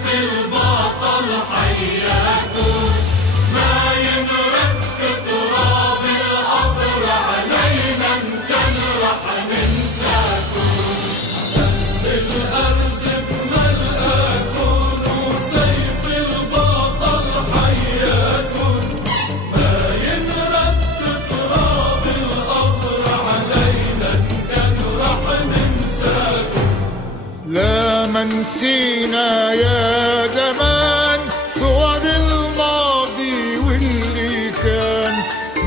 سيف البطل حياكم، ما ينرد تراب القبر علينا إن كان رح ننساكم. عز الأرز بملقاكم وسيف البطل حياكم، ما ينرد تراب القبر علينا إن كان رح ننساكم. لا ما نسينا يا زمان صور الماضي واللي كان،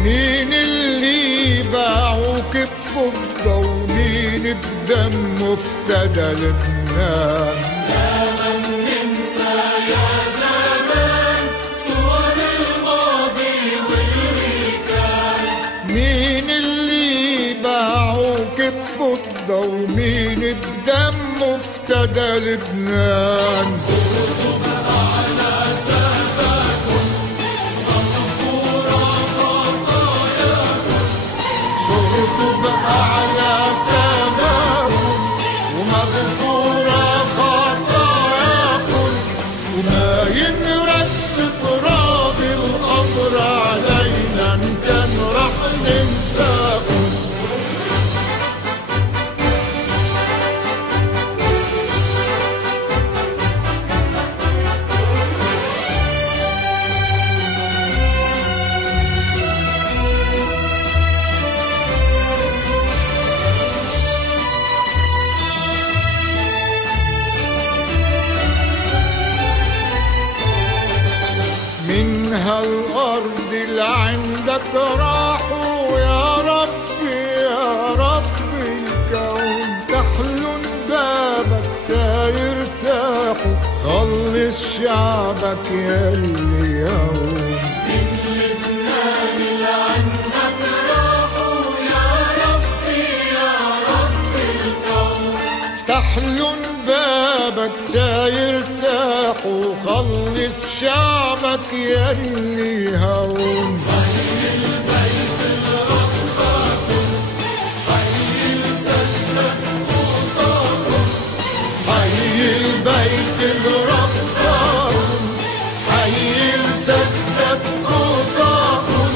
مين اللي باعوك بفضة ومين بدمه افتدى لبنان. لا من ننسى يا زمان صور الماضي واللي كان، مين اللي باعوك بفضة ومين بدمه افتدى لبنان. صرتم أعلى سباكم مغفورة خطاياكم، صرتوا بأعلى سماكم ومغفورة خطاياكم، وما ينرد تراب القبر علينا إن كان رح ننساكم. من هالأرض اللي عندك راحوا يا ربي يا رب الكون، تحلن بابك تيرتاحوا، خلص شعبك يلي يوم. من لبنان اللي عندك راحوا يا ربي يا رب الكون، افتح لهم بابك تيرتاحوا، خلص شعبك يلي هون. حي البيت اللي رباكم، حي لسدك خطاكم، حي البيت اللي رباكم، حي لسدك خطاكم،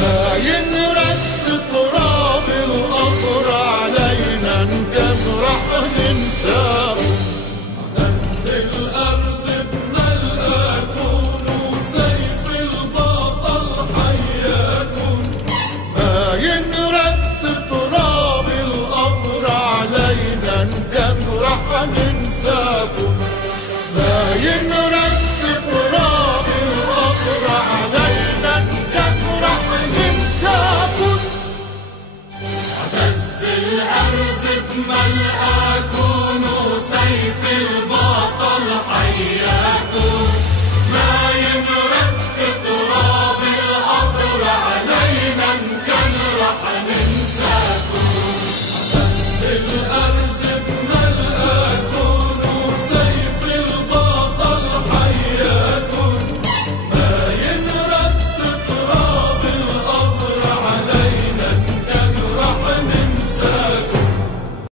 ما ينرد تراب القبر علينا إن كان رح ننساكم. عز الأرز بملقاكم وسيف البطل حياكم، ما ينرد تراب القبر علينا إن كان رح ننساكم. ما ينرد تراب القبر علينا إن كان رح ننساكم. عز الأرز بملقاكم وسيف